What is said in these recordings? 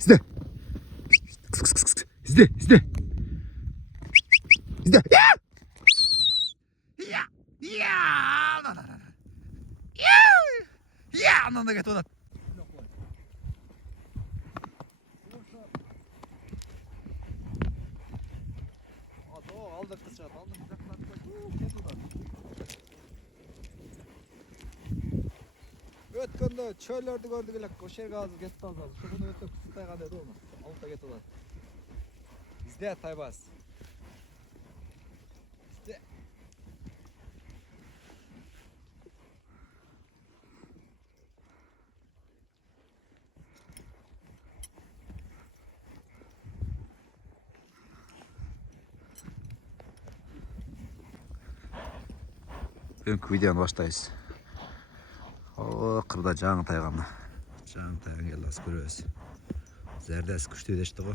İzle. İzle. İzle. İzle. Ya. Ya. Ya. Ya. Ya. Ananda get odat. Aldık kız çat. Aldık get odat. Ötkende çöllerdi gördük elek. O şer gazı get aldı. Şunu ötüp kıstaygan edi onu. Alıp da get odat. İzle Taybas. İzle. Bugünkü videonu başlayız. O kırda жаңы тайғанна. Жаңы тайған келді аз көрөбүз. Зердес күчтүү дешти го.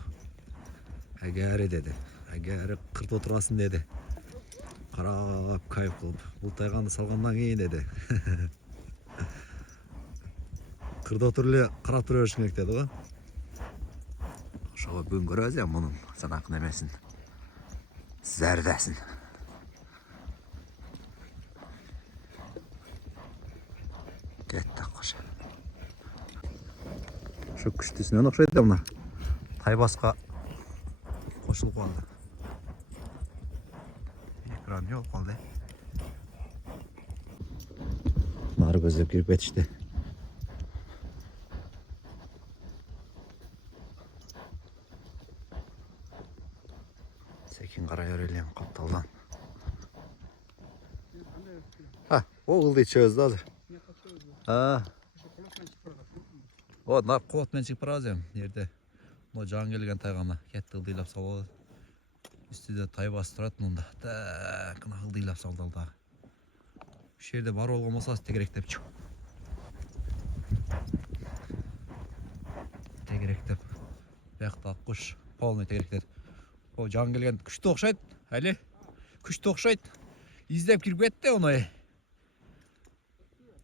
Агары деди. Агары кырт отурасың деди. Карап кайф кылып, бул тайганды салгандан кийин деди. Кырда отуруп эле карап тура беришиң керек деди го. Ошого бүгүн көрөбүз эми мунун жанакы немесин. Зердесин. Кетті қоша. Şu күштісінен ұқсайды мұна. Тайбасқа қосылып қалды. Экран жоқ қалды. Нары көздеп кіріп кетішті. Секен қара өрелем қапталдан. О қылды чөзді азыр. O nar quvvatмен шығып барабыз эми. Жерде мына жаңы келген тайганы кетти ылдыйлап салып. Үстүдө Тайбас турат мында. Так, мына ылдыйлап салды алда. Ушул жерде бар болгон болсо тегеректепчү. Тегеректеп. Бияқта куш полный тегеректет. О жаңы келген күчтүү окшойт. Али. Күчтүү окшойт. Издеп кирип кетти оной.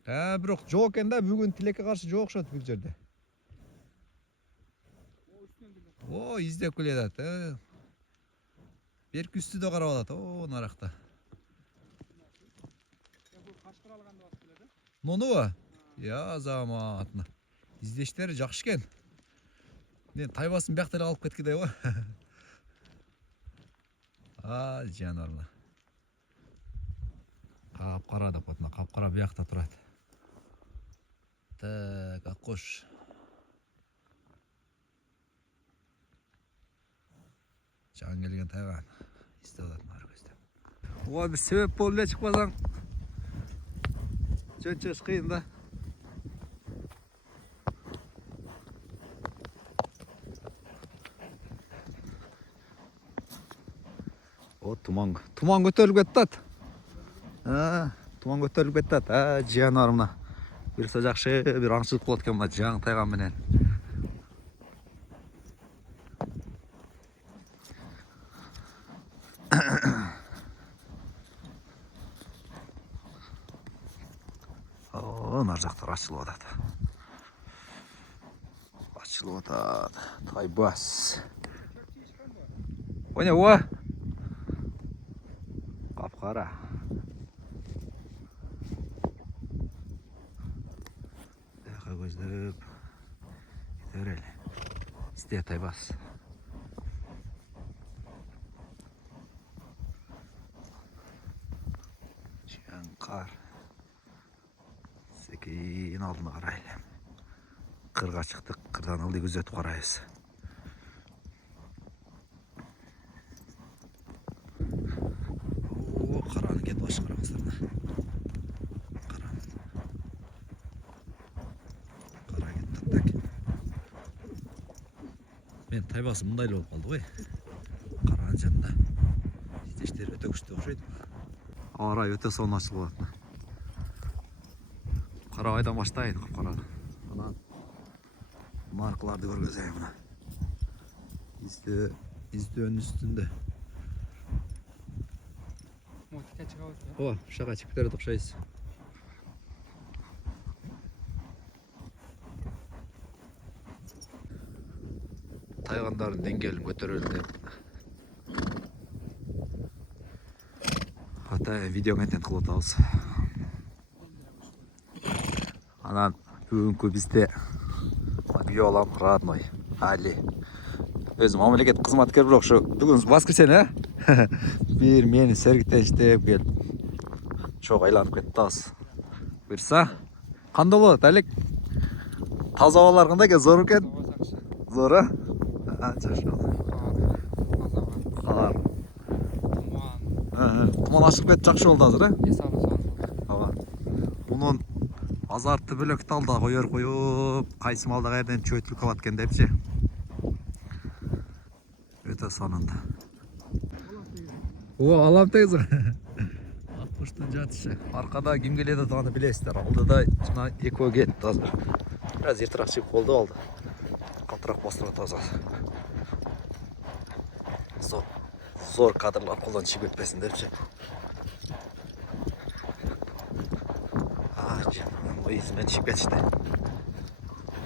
Бирок жок экен да, бүгүн тилекке каршы жок окшойт бул жерде. О, издеп келет. Берки үстүдө карап алат. О, наракта. Нонубу? Я заматына. Издештери жакшы экен. Мен Тайбасын бияқта эле алып кеткидей го. Жанарла. Кап-кара деп атына, кап-кара бияқта турат. Так, акош. Жаңы келген тайган. Истеп алат нары көздеп. Ой, бир себеп болуп эле чыкпасаң. Жөнчөс кыйын да. О, туман көтөрүлүп кетти. Туман көтөрүлүп кетти. Жанарымна. Bir жакшы, bir аңчылык болот экен мына жаңы тайган менен. О, нар жактар ачылып атат. Тайбас. Ойне, о. Кап-кара. Көздөп кетерели. Исте Тайбас. Кар. Секейин алдына карайлы. Кырга чыктык, кырдан ылдый күзөтүп карайбыз. О, караны кетип баш караңыздар да. Мен Тайбасы мындай эле болуп калды ғой. Каранын жанында. Издештер өтө күчтүү окшойт. Аба ырайы өтө сонун ачылып атат. Карабайдан баштайын, кап-кара. Анан маркаларды көргөзөйүн мына. Издөөнүн үстүндө. Мотика чыгабыз. О, шага чыгып кетет окшойсуз. тайғандардың деңгээлин көтөрөлү деп ата видео контент кылып атабыз. Анан бүгүнкү бизде күйөө балам родной Али. Өзү мамлекет кызматкер бирок ушу бүгүн воскресенье бир мени сергитештеп келип чогуу айланып кетти. Буйрса кандай болот Алик? Таза абалар кандай экен? Зор экен? Зор а? Кар. Туман ашып кетти, жакшы болду азыр, ооба. Мунун азарты бөлөк талда коюп, кайсы малда каерден чөйтүлүп калат экен депчи. Өтө сонунда. О, алам тегиз. Аккуштун жатышы. Аркада ким келет атганын билесиздер. Алдыда жана экөө кетти азыр. Biraz ertiraq чыгып болду алды. Калтырак бастырып атабыз азыр. Зор кадрлар колдон чыгып кетпесин депчи. Изимен чыгып кетишти.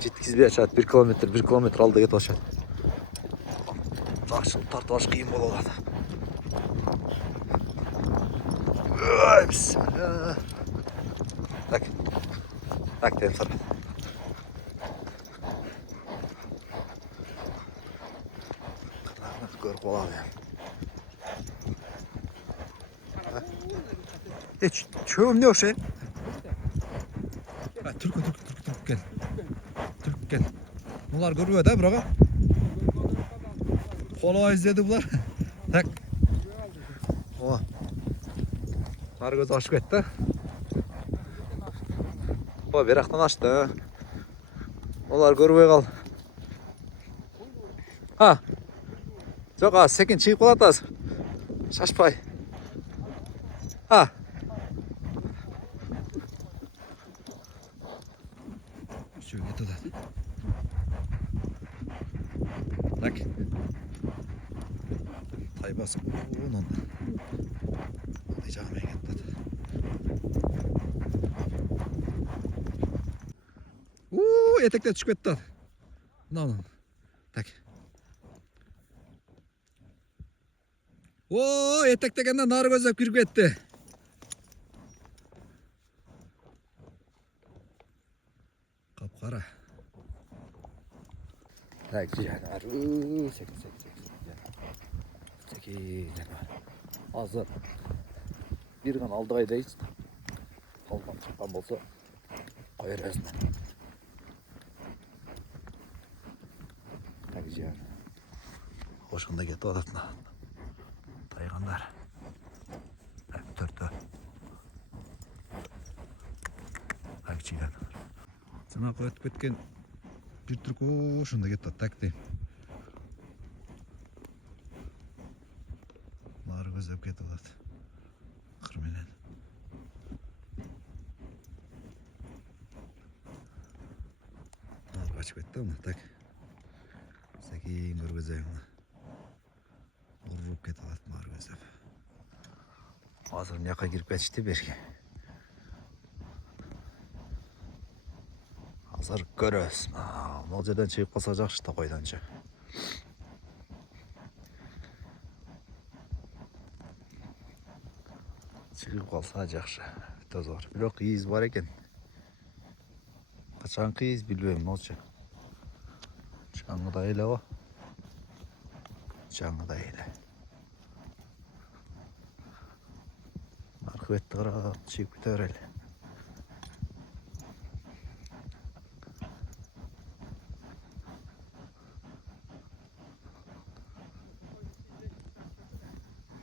Жеткизбей атышат, 1 километр алды кетип атышат. Жакшы тартып алыш кыйын болуп атат. Так, дем сарат. Көрүп калам. Чөм не ошо? Түрк кел. Булар көрбөдү да, бирок. Коло издеди булар. Так. О. Нары көз ашып кетти. О, берактан ашты. Олар көрбөй кал. А. Жок, секин чыгып калат азыр. Шашпай. А. Şu getir lan. Tak. Taybası. Onun. Alacağım ben getir. Etekte çıkıp etti. Lan. Tak. Etek degende nar gözlep kirip etti. Kapkara. Tak canar. Seki canar. Hazır. Bir gün aldı aydayız. Kaldan çıkan bolsa koyar özüne. Tak canar. Hoşunda gitti odasına. Tayganlar. Төртөө. Акчидан. Сана коюп кеткен бир түрк ошондо кетти такты. Нары көзөп кетип атат. Кыр менен. Нары качып кетти аны, так. Секин көргөзөйм. Уруп кетип атат нары көзөп. Азыр мыяка кирип кетишти берге. Азыр көрөбүз. Могул жерден чыгып калса жакшы да койдончу. Чыгып калса жакшы. Өтө зор. Бирок из бар экен. Качанкы из билбейм, болчу. Чаңгыда эле го. Чаңгыда эле. Аркыбетти карап чыгып кете берели.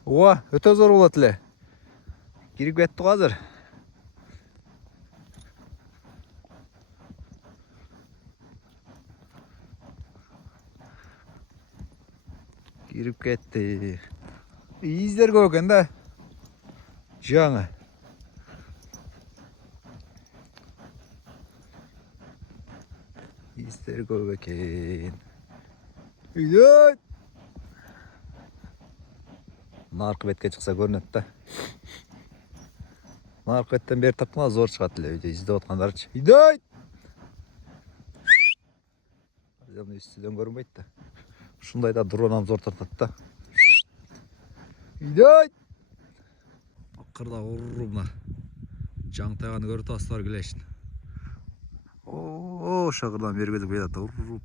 Ооба, өтө зор болот эле. Кирип кетти го азыр. Кирип кетти. Издер көп экен да. Жаңы. Издер көп экен. Үйдөт. Наркы бетке чыкса көрүнөт да. Наркы беттен бери тапканда зор чыгат эле. Үйдө издеп аткандарчы. Үйдөт. Азырдын үстүдөн көрүнбөйт да. Ушундайда дронам зор тартат да. Үйдөй! Акырда урумна. Жаңтайганы көрүп атасыздар келешин. О, шагырдан бери көзүп келет уруп.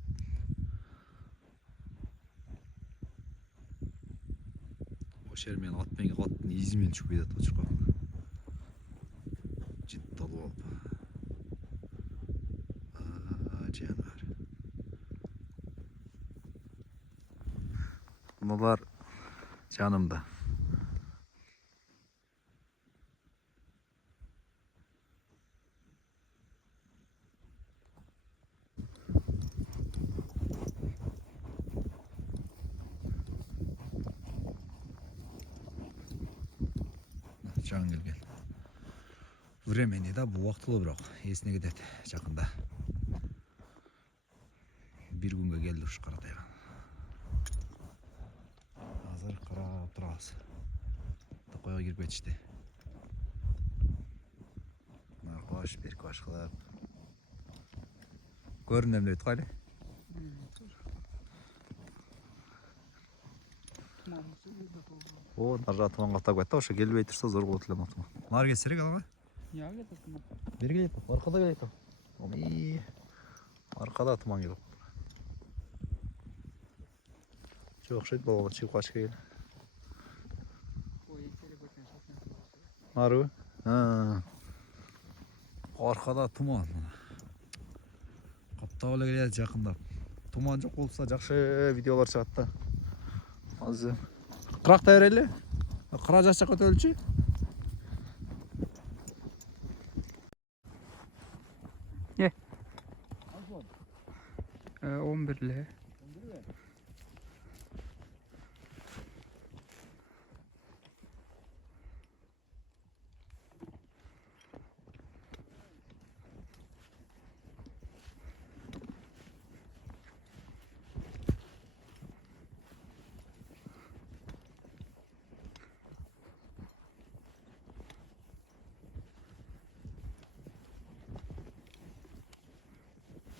Ошер мен атменге каттын изимен чүп кетет очко. Жит толуп алып. Жанар. Булар жанымда. Жан келген. Времени да бул убактылуу бирок эсине кетет жакында. Бир күнгө келди уш Каратайга. Азыр карап турабыз. Токойго кирип кетишти. Наркош, беркош кылып. Көрүнөм деп кайлы. О, нажа туман каптап кетти, ошо келбей турса зор болот эле туман. Нар кетсерек алга. Я келет туман. Бери келет, аркада келет. Ой, аркада туман келет. Жок, шет болгон чыгып качып келген. Ой, ентелеп өткен шатын. Нарбы? Аркада туман. Каптап эле келет жакындап. Туман жок болса жакшы видеолор чыгат да. Азыр кырактай берели. Кыра жаш жакка өтөлчү. Ye. 11 le.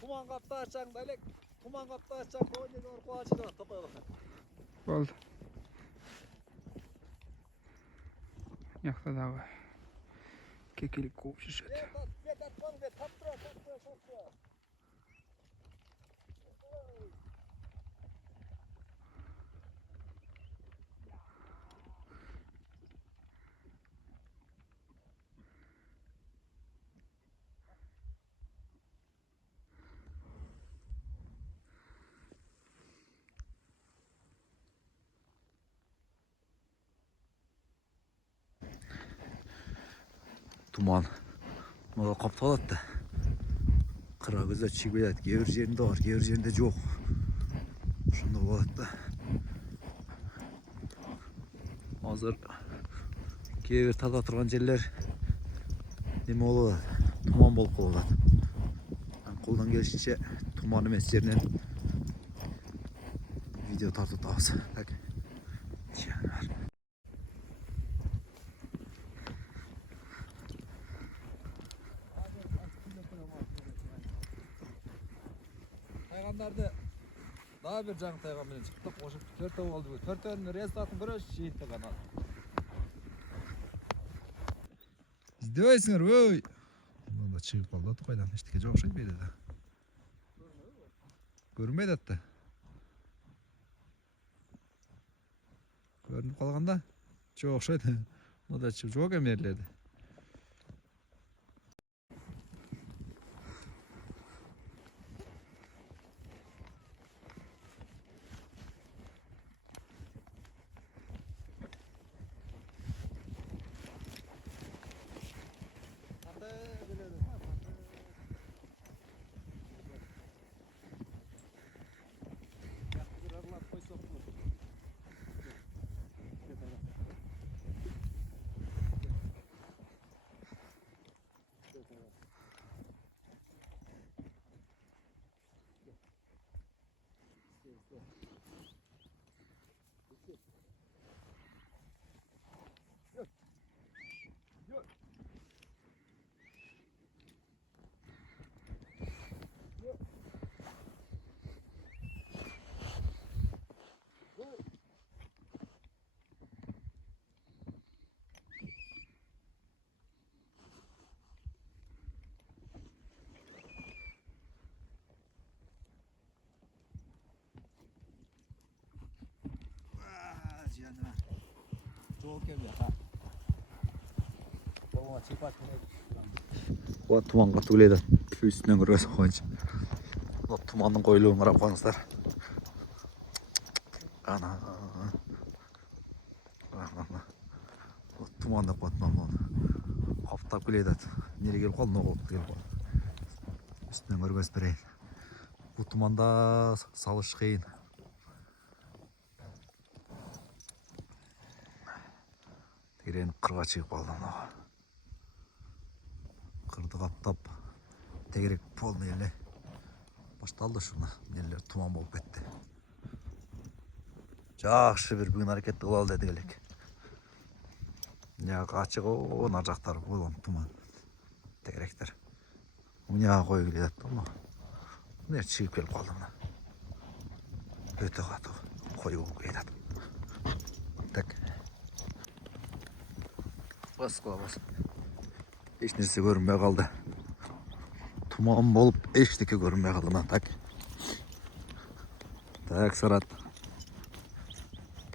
Туман каптачаң далек. Туман каптачаң ойнеген оркуачы да топой бакат. Болды. Яқта дағы кекелік қуып жүршеді. Туман. Мага каптап алат да. Кыра көздөй чыгып кетет. Кээ бир жеринде бар, кээ бир жеринде жок. Ошондой болот да. Азыр кээ бир таза турган жерлер неме болуп атат. Туман болуп калып атат. Колдон келишинче туман эмес жеринен видео тартып атабыз. Так. Жанар. Тайгандарды daha bir жаңы тайган менен чыктык. Ошо 4 болду. 4-төн результатын көрөбүз, жыйынтык анан. İzleyesіңер, өй! Мында чыгып калды Токойдан, эчтеке жок окшойт бейде да. Көрүнбөйт атты. Көрүнүп калганда жок окшойт. Мында чыгып жок эми ерлерде. Tumanға түгіледі. Үстінен көргесі қойыншы. Тұманның қойылуын қарап қойыңыздар. Ана. Тұманды қойылуын. Қаптап келеді. Нере келіп қалды, ноғылып келіп қалды. Үстінен көргесі бірейін. Бұл тұманда салыш қиын. Тегерен қырға шығып қалды. Қырды қаптап. Тегерек полный елі. Башталды шуна. Нелер тұман болып кетті. Жақшы бір бүгін әрекетті қылал деді келек. Неға қачығы оң ар жақтары болған тұман. Тегеректер. Неға қойы келеді тұман. Бұны шығып келіп қалды мұна. Өте қату. Қойы келеді. Так. Бас қыла бас. Еш нәрсе көрінбей қалды. Тұман болып ештеке көрінбей қалды мұна. Так. Так, Сарат.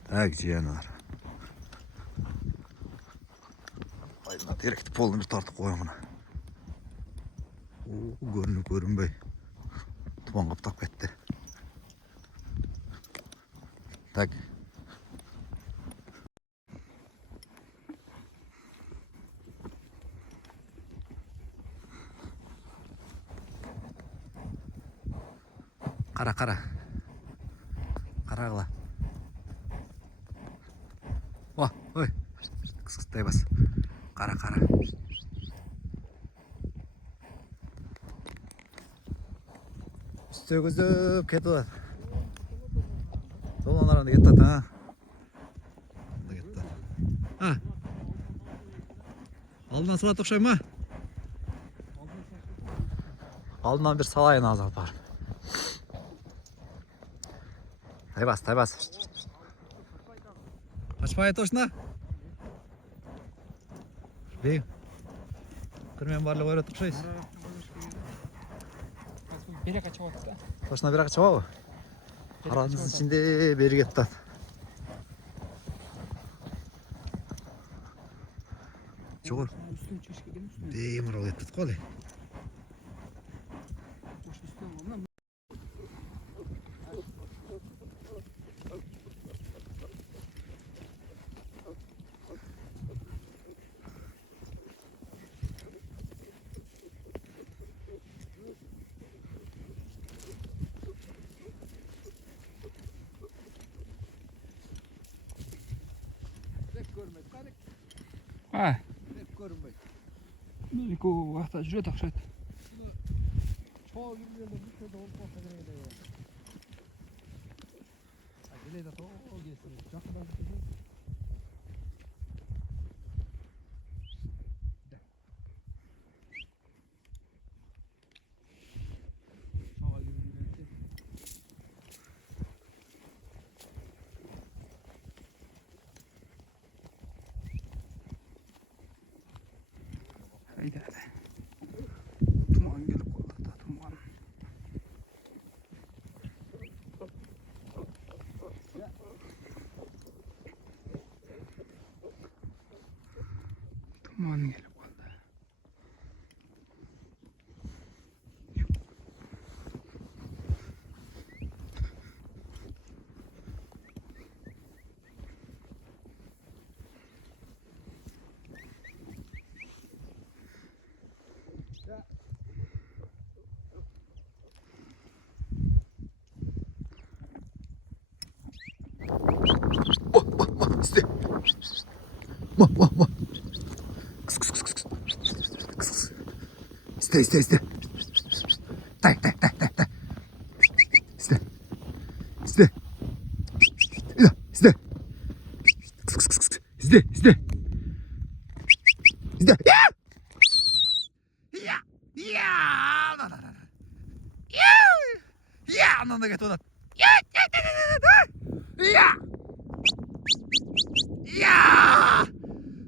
Так, жиянар. Айдына теректі полын бір тартып қойым мұна. Көрінбей. Тұман қаптап кетті. Так. Қара. Қара қыла. Ой. Қысқыстай бас. Қара. Үстөгізіп кетіп олады. Солан араңда кетті ата. Алдынан салат ұқшай ма? Алдынан бір салайын азал бар. Тайбас. Açmaya точно? Бей. Кірмен барлығы өрет ұқшайыз. Берек açып отыр да. Точно берек açып ау? Қараңыздың ішінде бері кетті. Жоғыр. Деймір ол еттіп қолай. Мелько вақта жүрет ақшайды. Haydi. Tuman gelip kaldı da tuman. Tuman gelip kaldı. İste. Tak. İste. Anında get ona.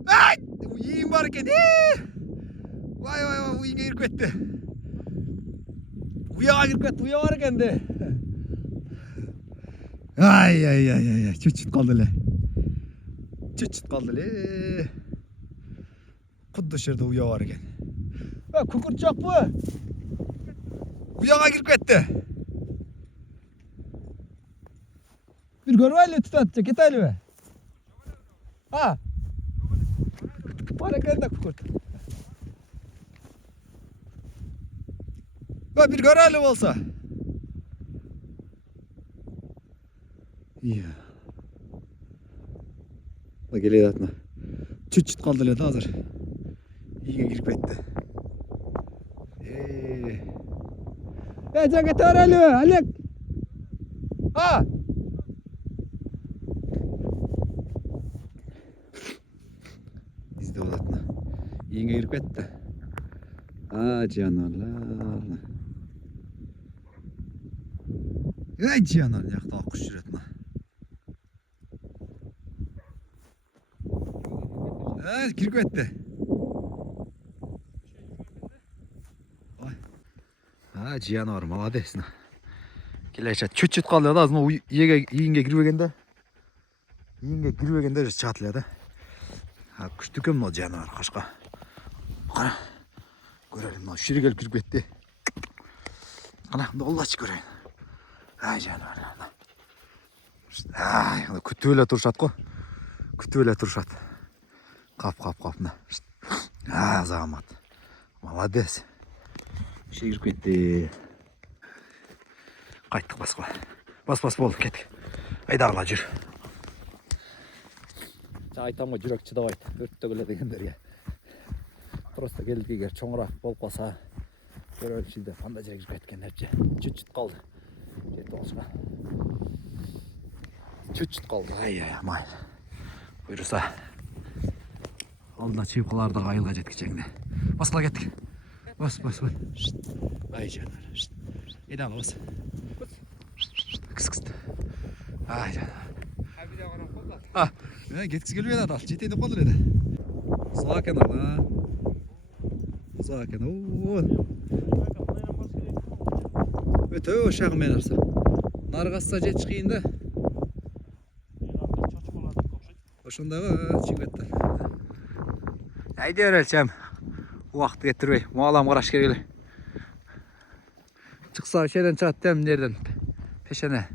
Ay, uyuyayım varken. Vay, uyuyun girip etti. Uyağa girip etti, uyağa varken de. Ay, çıt kaldı le. Çıt kaldı le. Kuddu şurada uya var ekan. Ha kukurchak bu. Uyaga kirib ketdi. Bir görmayli tutatcha ketaylikmi? Ha. Bor ekanda kukurt. Va bir görayli bolsa. Iya. Da geledi atma. Çıt kaldı le hazır. İyice girip etti. Jaga töreli Alek. Ha. Bizde olatma. İyice girip etti. Ha canalar. Ay canalar yakta kuş üretme. Ha girip etti. Ha canavar молодец. Келешет чуть-чуть қалды да азма иінге кірбегенде. Иінге кірбегенде чатылады. Ha күшті екен мынау жануар қашқа. Қара. Көрелім мынау шире келіп кіріп кетті. Ана доллач көрейін. Ай жануар. Ай, күтіп тұршат қой. Күтіп тұршат. Қап мына. А, азамат. Молодец. Шире кіріп кетті. Қайттық басқа. Бас болды кеттік. Айдағыла жүр. Айтам ғой жүрек чыдабайды. Өртті келе дегендерге. Просто келдік егер чоңырақ болып қалса, көріп шілді фантазия жүріп кеткендерше. Чүт қалды. Жетті олшыға. Чүт қалды. Ай, май. Бұйырса. Алдына чип қалардағы айылға жеткічеңде. Басқыла кеттік. Бас. Ай, жанар. Едалы бас. Кіс. Ай, жанар. А, кеткісі келмеді адал. Жетейді қолдыр еді. Ұзақ екен ала. Ұзақ екен. Өте шағым мен арса. Нарғасса жетші қиынды. Ошондағы чингетті. Әйде өрелчем. Уақытты кеттірбей. Мұғалам қараш кергелі. Чықса шеден чағат дәм нерден. Пешене.